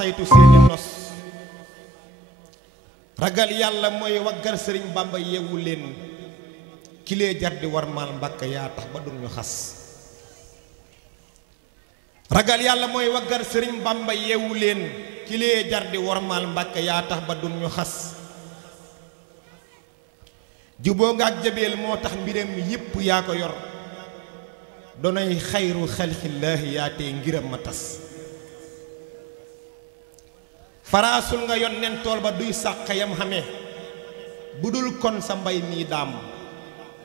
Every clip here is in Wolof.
saytu seeni nos ragal yàlla mooy waggar sëriñ Bamba yeewu leen kilee jar di warmaal Mbàkke yaa tax ba duñ ñu xas ragal yàlla mooy waggar sëriñ Bamba yeewu leen kilee jar di warmaal Mbàkke yaa tax ba duñ ñu xas juboo nga ak jabeel moo tax mbiram yépp yaa ko yor doonay xayru xalqillaahi yaa tee ngiram ma tas faraasul nga yon nen tool ba duy sàq yam xamee bu dul kon sa mbay mii daam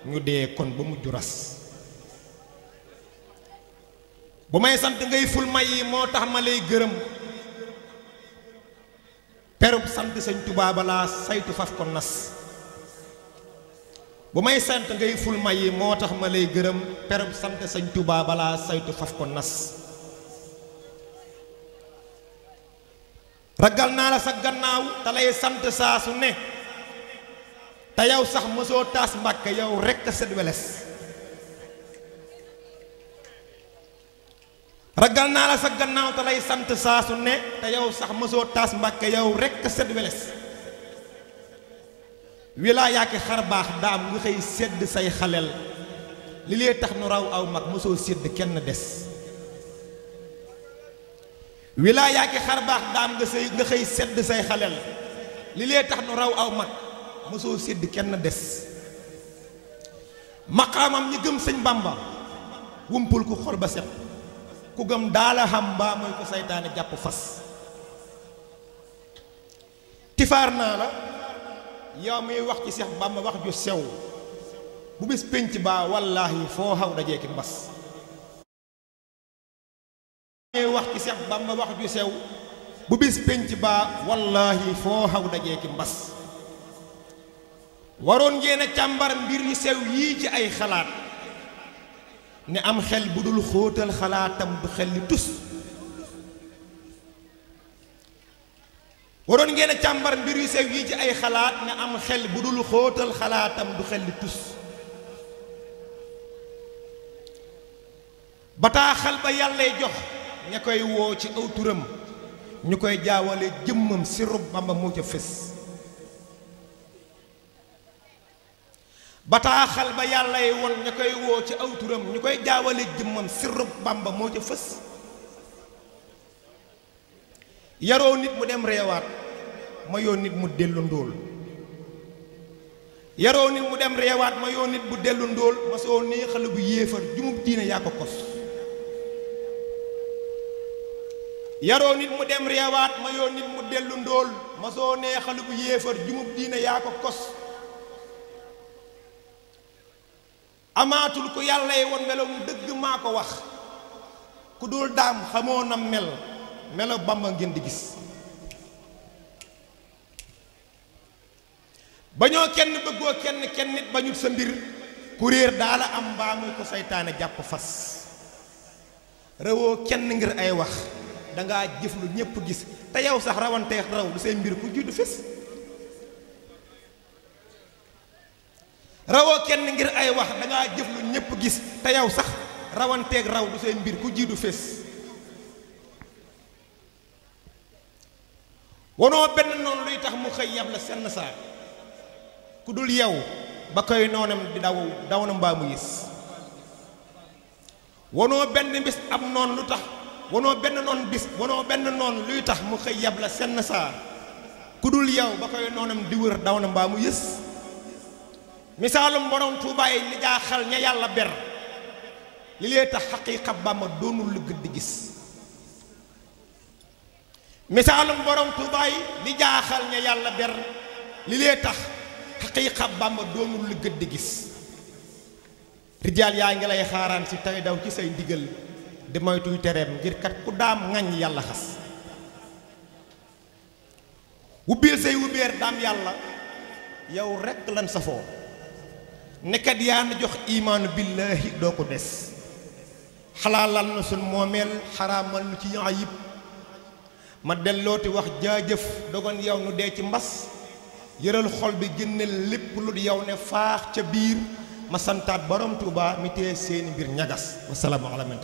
ñu dee kon ba mujj ras bu may sant ngay ful may yi moo tax ma lay gërëm perub sant Sëñ Tuubaa balaa saytu faf ko nas bu may sant ngay ful may yi moo tax ma lay gërëm perub sant Sëñ Tuubaa balaa saytu faf ko nas ragal naa la sa gannaaw te lay sant saa su ne te yow sax mosoo taas Mbàkke yow rekk set weles ragal naa la sa gannaaw te lay sant saa su ne te yow sax mosoo taas Mbàkke yow rekk set weles wilaa yaaki xar baax daam nga xëy sedd say xaleel li lee tax nu raw aw mag mosoo sedd kenn des wilaa yaaki xar baax daam nga xëy sedd say xaleel li lee tax nu raw aw mag mosoo sedd kenn des maqaamam ñi gëm Sëñ Bamba wumpul ku xol ba set ku gëm daala xam mbaa mooy ko saytaane jàpp fas tifaar naa la yow muy wax ci Seex Bamba wax ju sew bu bis pénc baa wallaahi foo xaw dajee ki mbas muy wax ci Seex Bamba wax ju sew bu bis pénc baa wallaahi foo xaw dajee ki mbas waroon ngeen a càmbar mbir yu sew yii ci ay xalaat ne am xel bu dul xóotal xalaatam du xel li tus waroon ngeen a càmbar mbir yu sew yii ci ay xalaat ne am xel bu dul xóotal xalaatam du xel li tus bataaxal ba yàllay jox ña koy woo ci aw turam ñu koy jaawale jëmmam sirru Bamba moo ca fés bataaxal ba yàllay won ña koy woo ci aw turam ñu koy jaawale jëmmam sirru Bamba moo ca fés yaroo nit mu dem reewaat ma yoo nit mu dellu ndóol yaroo nit mu dem reewaat ma yoo nit bu dellu ndóol ma soo nee xale bu yéefar jumub diine yaa ko kos yaroo nit mu dem reewaat ma yoo nit mu dellu ndóol ma soo nee xale bu yéefar jumub diine yaa ko kos amaatul ku yàllay won melo mu dëgg maa ko wax ku dul daam xamoo na melo Bamba ngeen di gis bañoo kenn bëggoo kenn nit bañut sa mbir ku réer daala am mbaa muy ko saytaane jàpp fas rawoo kenn ngir ay wax dangaa jëf lu ñépp gis te yow sax rawanteex raw du say mbir ku juddu fés rawoo kenn ngir ay wax dangaa jëf lu ñépp gis te yow sax rawanteeg raw du say mbir ku jiitu fés wonoo benn noonu luy tax mu xëy yab la senn saa ku dul yow ba koy noonam di daw na mbaa mu yis wonoo benn bis am noon lu tax wonoo benn noon luy tax mu xëy yab la senn saa ku dul yow ba koy noonam di wër daw na mbaa mu yis misaalum borom Tuubaa yi li jaaxal ña yàlla ber li lee tax xaqiiqa Bamba doonul lu gëdd gis misaalum borom Tuubaa yi li jaaxal ña yàlla ber li lee tax xaqiiqa Bamba doonul lu gëdd gis rijaal yaa ngi lay xaaraan si tey daw ci say ndigal di moytuy tereem ngir kat ku daam ŋañ yàlla xas wubbil say wubbeer daam yàlla yow rekk lan safoo nekkat yaa na jox imaanu billaahi doo ko des xalaalal na sun moomeel xaraamal nu ci ayib ma dellooti wax jaajëf dogon yow nu dee ci mbas yëral xol bi génneel lépp lu yow ne faax ca biir ma santaat borom Tuubaa mi tee seeni mbir ñagas wasalaamu ala man